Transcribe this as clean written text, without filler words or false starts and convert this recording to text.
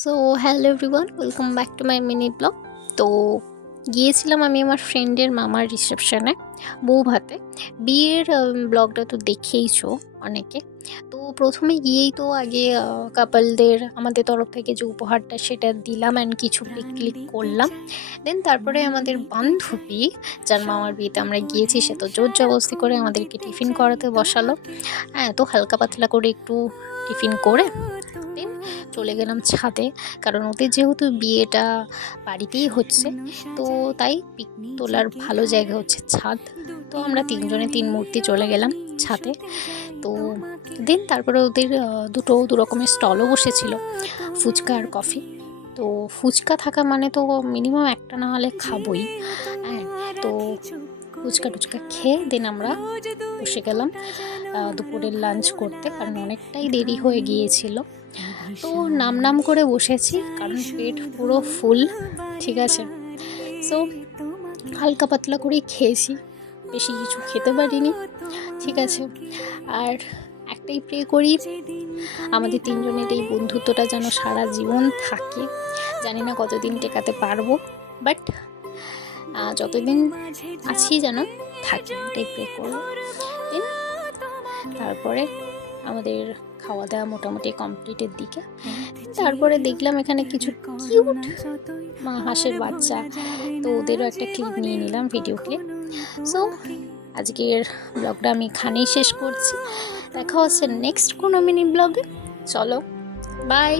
So hello everyone, welcome back to my mini blog. তো গিয়েছিলাম আমি আমার ফ্রেন্ডের মামার রিসেপশনে, বউ ভাতে। বিয়ের ব্লগটা তো দেখেইছো অনেকে। তো প্রথমে গিয়েই তো আগে কাপলদের আমাদের তরফ থেকে যে উপহারটা সেটা দিলাম অ্যান্ড কিছু পিক ক্লিক করলাম। দেন তারপরে আমাদের বান্ধবী, যার মামার বিয়েতে আমরা গিয়েছি, সে তো জোর জবরদস্তি করে আমাদেরকে টিফিন করাতে বসালো। হ্যাঁ, তো হালকা পাতলা করে একটু টিফিন করে দিন চলে গেলাম ছাদে, কারণ ওদের যেহেতু বিয়েটা বাড়িতেই হচ্ছে, তো তাই পিক তোলার ভালো জায়গা হচ্ছে ছাদ। তো আমরা তিনজনে তিন মূর্তি চলে গেলাম ছাদে। তো দিন তারপরে ওদের দু রকমের স্টলও বসেছিল, ফুচকা আর কফি। তো ফুচকা থাকা মানে তো মিনিমাম একটা না হলে খাবোই। হ্যাঁ, তো ফুচকা টুচকা খেয়ে দেন আমরা বসে গেলাম দুপুরের লাঞ্চ করতে, কারণ অনেকটাই দেরি হয়ে গিয়েছিল। তো নাম করে বসেছি, কারণ পেট পুরো ফুল। ঠিক আছে, সো হালকা পাতলা করেই খেয়েছি, বেশি কিছু খেতে পারিনি। ঠিক আছে, আর একটাই প্রে করি আমাদের তিনজনের এই বন্ধুত্বটা যেন সারা জীবন থাকে। জানি না কতদিন টেকাতে পারবো, বাট যতদিন আছি যেন থাকে, এটাই প্রে করবো। দেন তারপরে আমাদের খাওয়া দাওয়া মোটামুটি কমপ্লিটের দিকে। তারপরে দেখলাম এখানে কিছু কিউট হাঁসের বাচ্চা, তো ওদেরও একটা ক্লিপ নিয়ে নিলাম, ভিডিও ক্লিপ। সো আজকের ব্লগটা আমি এখানেই শেষ করছি। দেখা হচ্ছে নেক্সট কোনো মিনি ব্লগে। চলো, বাই।